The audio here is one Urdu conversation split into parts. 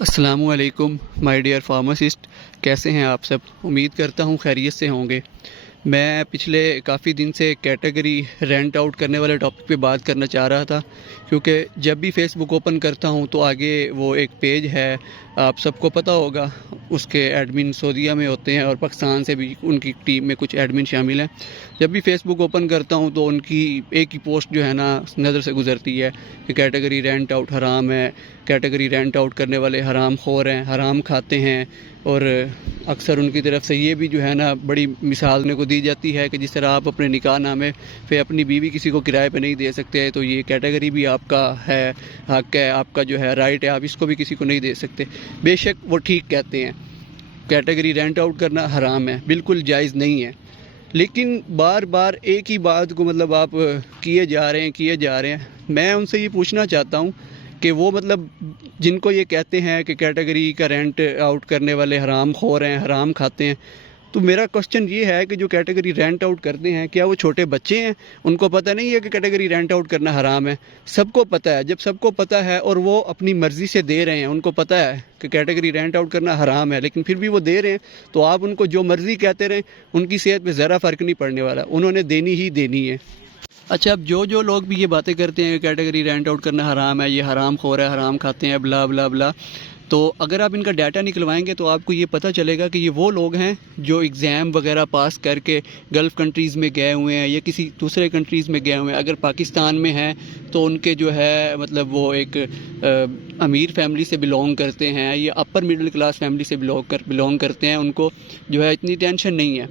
السلام علیکم مائی ڈیئر فارماسسٹ، کیسے ہیں آپ سب؟ امید کرتا ہوں خیریت سے ہوں گے۔ میں پچھلے کافی دن سے کیٹیگری رینٹ آؤٹ کرنے والے ٹاپک پہ بات کرنا چاہ رہا تھا، کیونکہ جب بھی فیس بک اوپن کرتا ہوں تو آگے وہ ایک پیج ہے، آپ سب کو پتہ ہوگا، اس کے ایڈمن سعودیہ میں ہوتے ہیں اور پاکستان سے بھی ان کی ٹیم میں کچھ ایڈمن شامل ہیں۔ جب بھی فیس بک اوپن کرتا ہوں تو ان کی ایک ہی پوسٹ جو ہے نا نظر سے گزرتی ہے کہ کیٹیگری رینٹ آؤٹ حرام ہے، کیٹیگری رینٹ آؤٹ کرنے والے حرام خور ہیں، حرام کھاتے ہیں، اور اکثر ان کی طرف سے یہ بھی جو ہے نا بڑی مثال کو دی جاتی ہے کہ جس طرح آپ اپنے نکاح نامے پہ اپنی بیوی کسی کو کرائے پہ نہیں دے سکتے، تو یہ کیٹیگری بھی آپ کا ہے، حق ہے، آپ کا جو ہے رائٹ ہے، آپ اس کو بھی کسی کو نہیں دے سکتے۔ بے شک وہ ٹھیک کہتے ہیں، کیٹیگری رینٹ آؤٹ کرنا حرام ہے، بالکل جائز نہیں ہے، لیکن بار بار ایک ہی بات کو آپ کیے جا رہے ہیں۔ میں ان سے یہ پوچھنا چاہتا ہوں کہ وہ جن کو یہ کہتے ہیں کہ کیٹیگری کا رینٹ آؤٹ کرنے والے حرام خور ہیں، حرام کھاتے ہیں، تو میرا کوسچن یہ ہے کہ جو کیٹیگری رینٹ آؤٹ کرتے ہیں کیا وہ چھوٹے بچے ہیں؟ ان کو پتہ نہیں ہے کہ کیٹیگری رینٹ آؤٹ کرنا حرام ہے؟ سب کو پتہ ہے۔ جب سب کو پتہ ہے اور وہ اپنی مرضی سے دے رہے ہیں، ان کو پتہ ہے کہ کیٹیگری رینٹ آؤٹ کرنا حرام ہے، لیکن پھر بھی وہ دے رہے ہیں، تو آپ ان کو جو مرضی کہتے رہیں، ان کی صحت پہ ذرا فرق نہیں پڑنے والا، انہوں نے دینی ہی دینی ہے۔ اچھا، اب جو لوگ بھی یہ باتیں کرتے ہیں کہ کیٹیگری رینٹ آؤٹ کرنا حرام ہے، یہ حرام خور ہے، حرام کھاتے ہیں، بلا بلا بلا، تو اگر آپ ان کا ڈیٹا نکلوائیں گے تو آپ کو یہ پتہ چلے گا کہ یہ وہ لوگ ہیں جو ایگزام وغیرہ پاس کر کے گلف کنٹریز میں گئے ہوئے ہیں یا کسی دوسرے کنٹریز میں گئے ہوئے ہیں۔ اگر پاکستان میں ہیں تو ان کے جو ہے وہ ایک امیر فیملی سے بلونگ کرتے ہیں یا اپر مڈل کلاس فیملی سے بلونگ کرتے ہیں، ان کو جو ہے اتنی ٹینشن نہیں ہے،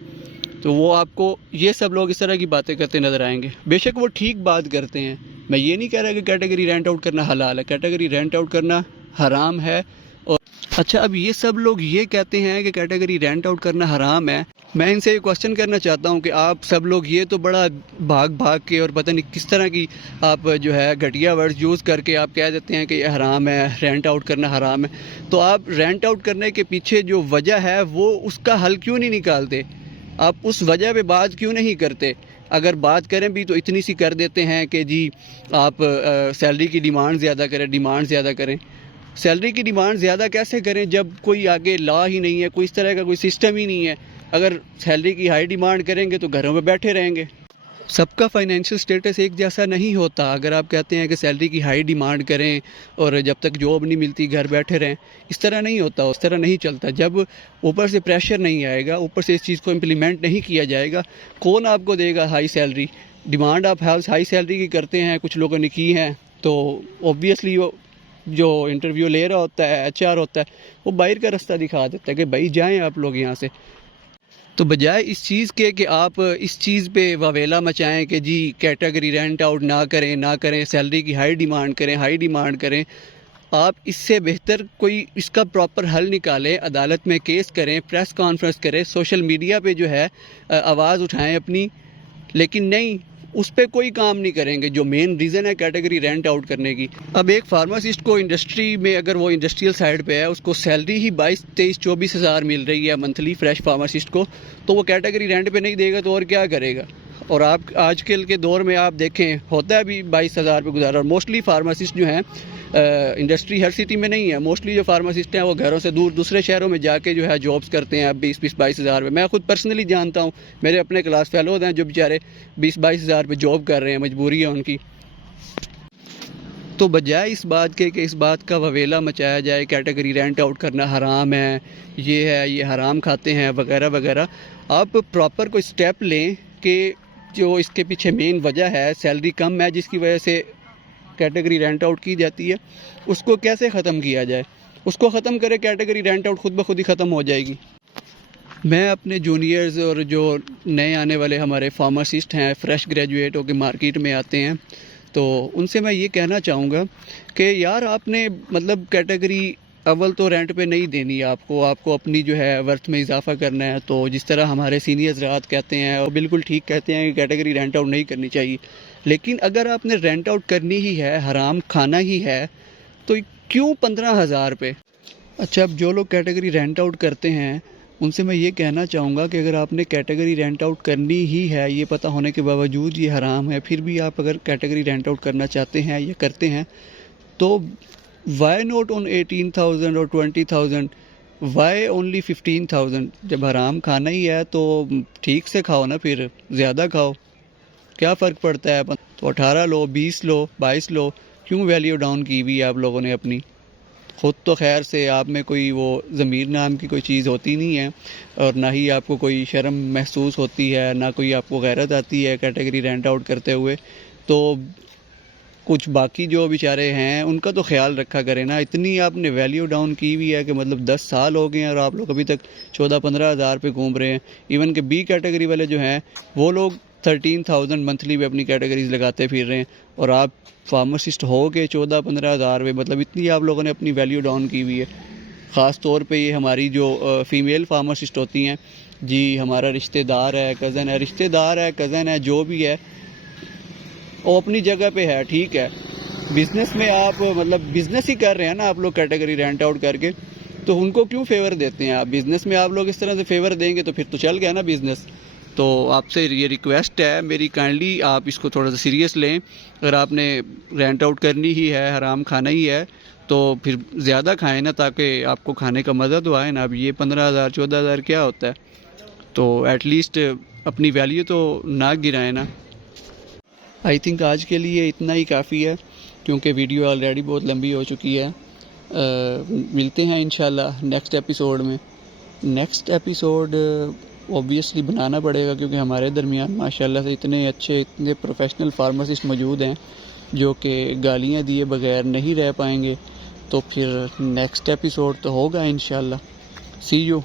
تو وہ آپ کو یہ سب لوگ اس طرح کی باتیں کرتے نظر آئیں گے۔ بے شک وہ ٹھیک بات کرتے ہیں، میں یہ نہیں کہہ رہا کہ کیٹیگری رینٹ آؤٹ کرنا حلال ہے، کیٹیگری رینٹ آؤٹ کرنا حرام ہے۔ اور اچھا، اب یہ سب لوگ یہ کہتے ہیں کہ کیٹیگری رینٹ آؤٹ کرنا حرام ہے، میں ان سے یہ کوسچن کرنا چاہتا ہوں کہ آپ سب لوگ یہ تو بڑا بھاگ کے اور پتہ نہیں کس طرح کی آپ جو ہے گھٹیا ورڈز یوز کر کے آپ کہہ دیتے ہیں کہ یہ حرام ہے، رینٹ آؤٹ کرنا حرام ہے، تو آپ رینٹ آؤٹ کرنے کے پیچھے جو وجہ ہے وہ اس کا حل کیوں نہیں نکالتے؟ آپ اس وجہ پہ بات کیوں نہیں کرتے؟ اگر بات کریں بھی تو اتنی سی کر دیتے ہیں کہ جی آپ سیلری کی ڈیمانڈ زیادہ کریں۔ سیلری کی ڈیمانڈ زیادہ کیسے کریں جب کوئی آگے لا ہی نہیں ہے، کوئی اس طرح کا کوئی سسٹم ہی نہیں ہے؟ اگر سیلری کی ہائی ڈیمانڈ کریں گے تو گھروں میں بیٹھے رہیں گے۔ سب کا فائنینشیل سٹیٹس ایک جیسا نہیں ہوتا۔ اگر آپ کہتے ہیں کہ سیلری کی ہائی ڈیمانڈ کریں اور جب تک جاب نہیں ملتی گھر بیٹھے رہیں، اس طرح نہیں ہوتا، اس طرح نہیں چلتا۔ جب اوپر سے پریشر نہیں آئے گا، اوپر سے اس چیز کو امپلیمنٹ نہیں کیا جائے گا، کون آپ کو دے گا ہائی سیلری؟ ڈیمانڈ آپ ہائی سیلری کی کرتے ہیں، کچھ لوگوں نے کی ہیں، تو اوبویسلی وہ جو انٹرویو لے رہا ہوتا ہے، ایچ آر ہوتا ہے، وہ باہر کا رستہ دکھا دیتا ہے کہ بھائی جائیں آپ لوگ یہاں سے۔ تو بجائے اس چیز کے کہ آپ اس چیز پہ واویلا مچائیں کہ جی کیٹیگری رینٹ آؤٹ نہ کریں، سیلری کی ہائی ڈیمانڈ کریں، آپ اس سے بہتر کوئی اس کا پراپر حل نکالیں، عدالت میں کیس کریں، پریس کانفرنس کریں، سوشل میڈیا پہ جو ہے آواز اٹھائیں اپنی، لیکن نہیں، اس پہ کوئی کام نہیں کریں گے جو مین ریزن ہے کیٹیگری رینٹ آؤٹ کرنے کی۔ اب ایک فارماسسٹ کو انڈسٹری میں اگر وہ انڈسٹریل سائڈ پہ ہے، اس کو سیلری ہی 22-23-24 ہزار مل رہی ہے منتھلی فریش فارماسسٹ کو، تو وہ کیٹیگری رینٹ پہ نہیں دے گا تو اور کیا کرے گا؟ اور آپ آج کل کے دور میں آپ دیکھیں ہوتا ہے بھی 22 ہزار پہ گزارا، اور موسٹلی فارماسسٹ جو ہیں انڈسٹری ہر سٹی میں نہیں ہے، موسٹلی جو فارماسسٹ ہیں وہ گھروں سے دور دوسرے شہروں میں جا کے جو ہے جابس کرتے ہیں 20-22 ہزار پہ۔ میں خود پرسنلی جانتا ہوں، میرے اپنے کلاس فیلوز ہیں جو بیچارے 20-22 ہزار پہ جاب کر رہے ہیں، مجبوری ہے ان کی۔ تو بجائے اس بات کے کہ اس بات کا وویلا مچایا جائے کیٹیگری رینٹ آؤٹ کرنا حرام ہے، یہ حرام کھاتے ہیں وغیرہ وغیرہ، آپ پراپر کوئی سٹیپ لیں کہ جو اس کے پیچھے مین وجہ ہے، سیلری کم ہے جس کی وجہ سے کیٹیگری رینٹ آؤٹ کی جاتی ہے، اس کو کیسے ختم کیا جائے؟ اس کو ختم کرے، کیٹیگری رینٹ آؤٹ خود بخود ہی ختم ہو جائے گی۔ میں اپنے جونیئرز اور جو نئے آنے والے ہمارے فارماسسٹ ہیں، فریش گریجویٹ ہو کے مارکیٹ میں آتے ہیں، تو ان سے میں یہ کہنا چاہوں گا کہ یار آپ نے کیٹیگری اول تو رینٹ پہ نہیں دینی، آپ کو اپنی جو ہے ورتھ میں اضافہ کرنا ہے۔ تو جس طرح ہمارے سینئر حضرات کہتے ہیں، وہ بالکل ٹھیک کہتے ہیں کہ کیٹیگری رینٹ آؤٹ نہیں کرنی چاہیے، لیکن اگر آپ نے رینٹ آؤٹ کرنی ہی ہے، حرام کھانا ہی ہے، تو کیوں 15,000 پہ؟ اچھا، اب جو لوگ کیٹیگری رینٹ آؤٹ کرتے ہیں ان سے میں یہ کہنا چاہوں گا کہ اگر آپ نے کیٹیگری رینٹ آؤٹ کرنی ہی ہے، یہ پتہ ہونے کے باوجود یہ حرام ہے، پھر بھی آپ اگر کیٹیگری رینٹ آؤٹ کرنا چاہتے ہیں یا کرتے ہیں، تو وائی ناٹ آن 18,000 اور 20,000؟ Why only 15,000؟ جب حرام کھانا ہی ہے تو ٹھیک سے کھاؤ نا، پھر زیادہ کھاؤ، کیا فرق پڑتا ہے؟ تو 18 لو، 20 لو، 22 لو، کیوں ویلیو ڈاؤن کی ہوئی ہے آپ لوگوں نے اپنی؟ خود تو خیر سے آپ میں کوئی وہ ضمیر نام کی کوئی چیز ہوتی نہیں ہے، اور نہ ہی آپ کو کوئی شرم محسوس ہوتی ہے، نہ کوئی آپ کو غیرت آتی ہے کیٹیگری رینٹ آؤٹ کرتے ہوئے، تو کچھ باقی جو بیچارے ہیں ان کا تو خیال رکھا کریں نا۔ اتنی آپ نے ویلیو ڈاؤن کی ہوئی ہے کہ مطلب 10 سال ہو گئے ہیں اور آپ لوگ ابھی تک 14-15 ہزار پہ گھوم رہے ہیں۔ ایون کہ بی کیٹیگری والے جو ہیں وہ لوگ 13,000 منتھلی پہ اپنی کیٹیگریز لگاتے پھر رہے ہیں، اور آپ فارماسسٹ ہو کے 14-15 ہزار پہ، مطلب اتنی آپ لوگوں نے اپنی ویلیو ڈاؤن کی ہوئی ہے۔ خاص طور پہ یہ ہماری جو فیمیل فارماسسٹ ہوتی ہیں، جی ہمارا رشتہ دار ہے، کزن ہے، جو بھی ہے وہ اپنی جگہ پہ ہے، ٹھیک ہے۔ بزنس میں آپ مطلب بزنس ہی کر رہے ہیں نا آپ لوگ کیٹیگری رینٹ آؤٹ کر کے، تو ان کو کیوں فیور دیتے ہیں آپ؟ بزنس میں آپ لوگ اس طرح سے فیور دیں گے تو پھر تو چل گیا نا بزنس۔ تو آپ سے یہ ریکویسٹ ہے میری، کائنڈلی آپ اس کو تھوڑا سا سیریس لیں۔ اگر آپ نے رینٹ آؤٹ کرنی ہی ہے، حرام کھانا ہی ہے، تو پھر زیادہ کھائیں نا، تاکہ آپ کو کھانے کا مزہ تو آئے نا۔ اب یہ 15,000 14,000 کیا ہوتا ہے؟ تو ایٹ لیسٹ اپنی ویلیو تو نہ گرائیں نا۔ آئی تھنک آج کے لیے اتنا ہی کافی ہے، کیونکہ ویڈیو آلریڈی بہت لمبی ہو چکی ہے۔ ملتے ہیں انشاءاللہ نیکسٹ ایپیسوڈ میں۔ نیکسٹ ایپیسوڈ اوبویسلی بنانا پڑے گا، کیونکہ ہمارے درمیان ماشاءاللہ سے اتنے اچھے، اتنے پروفیشنل فارماسسٹ موجود ہیں جو کہ گالیاں دیے بغیر نہیں رہ پائیں گے۔ تو پھر نیکسٹ ایپیسوڈ تو ہوگا انشاءاللہ۔ سی یو۔